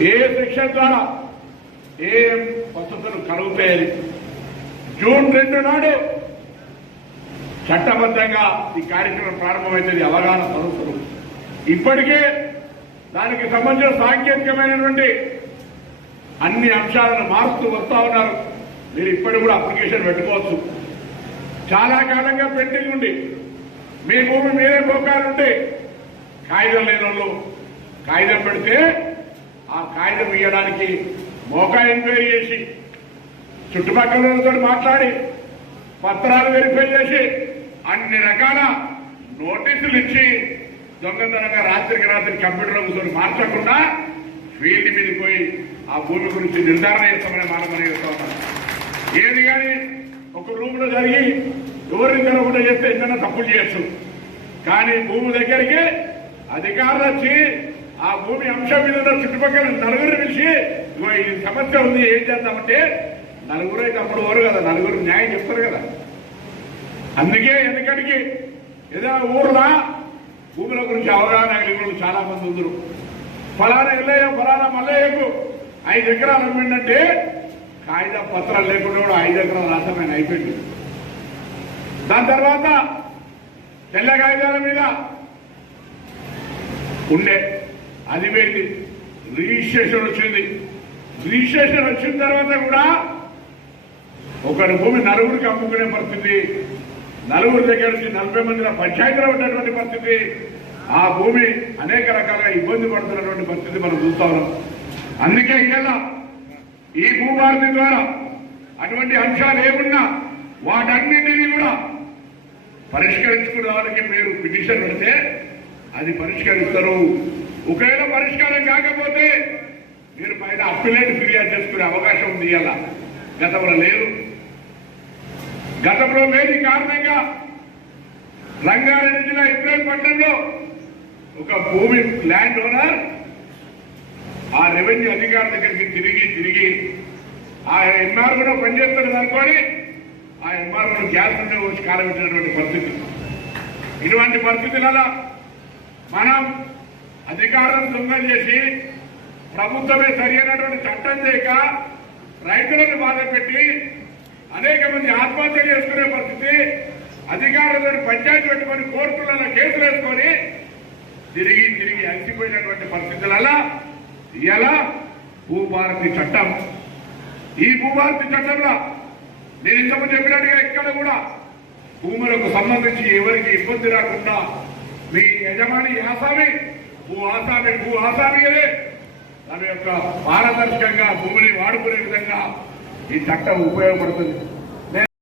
ఏ శిక్ష ద్వారా ఏ పద్ధతులు కలుగుతాయని జూన్ రెండు నాడు చట్టబద్ధంగా ఈ కార్యక్రమం ప్రారంభమైంది అవగాహన సదస్సులు ఇప్పటికే దానికి సంబంధించిన సాంకేతికమైనటువంటి అన్ని అంశాలను మారుస్తూ వస్తా ఉన్నారు. మీరు ఇప్పటికి కూడా అప్లికేషన్ పెట్టుకోవచ్చు. చాలా కాలంగా పెండింగ్ ఉండి మీ భూమి మీరే పోకాలుంటే కాగితం లేని వాళ్ళు కాగితం పెడితే ఆ కాగితం ఇవ్వడానికి మోకా ఎంక్వైరీ చేసి చుట్టుపక్కల మాట్లాడి పత్రాలు వెరిఫై చేసి అన్ని రకాల నోటీసులు ఇచ్చి దొంగతనంగా రాత్రికి రాత్రి కంప్యూటర్లో కూర్చొని మార్చకుండా ఫీల్డ్ మీద పోయి ఆ భూమి గురించి నిర్ధారణ చేస్తామని మనం చేస్తా ఉన్నాం ఏది కానీ ఒక రూమ్లో జరిగి ఎవరిని తెలవకుండా చేస్తే ఎన్నైనా తప్పులు చేయొచ్చు. కానీ భూమి దగ్గరికి అధికారులు వచ్చి ఆ భూమి అంశం మీద ఉన్న చుట్టుపక్కల నలుగురు పిలిచి ఈ సమస్య ఉంది ఏం చేద్దామంటే నలుగురు అయితే అప్పుడు వారు కదా నలుగురు న్యాయం చెప్తారు కదా. అందుకే ఎందుకడికి ఏదైనా ఊర్లా భూముల గురించి అవగాహన కలిగిన చాలా మంది ఉందరు. ఫలానా ఎల్లయ్య ఫలానా మల్లయ్యకు ఐదు ఎకరాలు అమ్మిండంటే కాగిత పత్రాలు లేకుండా కూడా ఐదు ఎకరాలు రాసమైన అయిపోయింది. దాని తర్వాత తెల్ల కాగితాల మీద ఉండే అది పెట్టి రిజిస్ట్రేషన్ వచ్చింది. రిజిస్ట్రేషన్ వచ్చిన తర్వాత కూడా ఒకరి భూమి నలుగురికి అమ్ముకునే పరిస్థితి నలుగురి దగ్గర నుంచి నలభై మంది పంచాయతీలో ఉన్నటువంటి పరిస్థితి ఆ భూమి అనేక రకాలుగా ఇబ్బంది పడుతున్నటువంటి పరిస్థితి మనం చూస్తా ఉన్నాం. అందుకే ఇవాళ ఈ భూభారతి ద్వారా అటువంటి అంశాలు ఏమున్నా వాటన్నింటినీ కూడా పరిష్కరించుకునే వాళ్ళకి మీరు పిటిషన్ పెడితే అది పరిష్కరిస్తారు. ఒకవేళ పరిష్కారం కాకపోతే మీరు పైన అప్పులేని ఫిర్యాదు చేసుకునే అవకాశం ఉంది ఇవాళ. గతంలో లేదు. గతంలో లేని కారణంగా రంగారెడ్డి జిల్లా ఇబ్రాహీంపట్నంలో ఒక భూమి ల్యాండ్ ఓనర్ ఆ రెవెన్యూ అధికారుల దగ్గరికి తిరిగి తిరిగి ఆ ఎంఆర్ఓలో పనిచేస్తున్నది అనుకోని ఆ ఎంఆర్ఓ గ్యాస్ ఉండే వచ్చి కాలబెట్టినటువంటి పరిస్థితి. ఇటువంటి పరిస్థితులలో మనం అధికారం దొంగలు చేసి ప్రభుత్వమే సరైనటువంటి చట్టం చేయక రైతులను బాధ పెట్టి అనేక మంది ఆత్మహత్య చేసుకునే పరిస్థితి అధికారులతో పంచాయతీ పెట్టుకొని కోర్టులలో కేసులు వేసుకొని తిరిగి తిరిగి అలసిపోయినటువంటి పరిస్థితులలో ఇలా భూభారతి చట్టం. ఈ భూభారతి చట్టంలో నేను ఇంతకుముందు చెప్పినట్టుగా ఎక్కడ కూడా భూములకు సంబంధించి ఎవరికి ఇబ్బంది రాకుండా మీ యజమాని ఆసామి భూ ఆసామి భూ ఆసామియే తన యొక్క పారదర్శకంగా భూమిని వాడుకునే విధంగా ఈ చట్టం ఉపయోగపడుతుంది.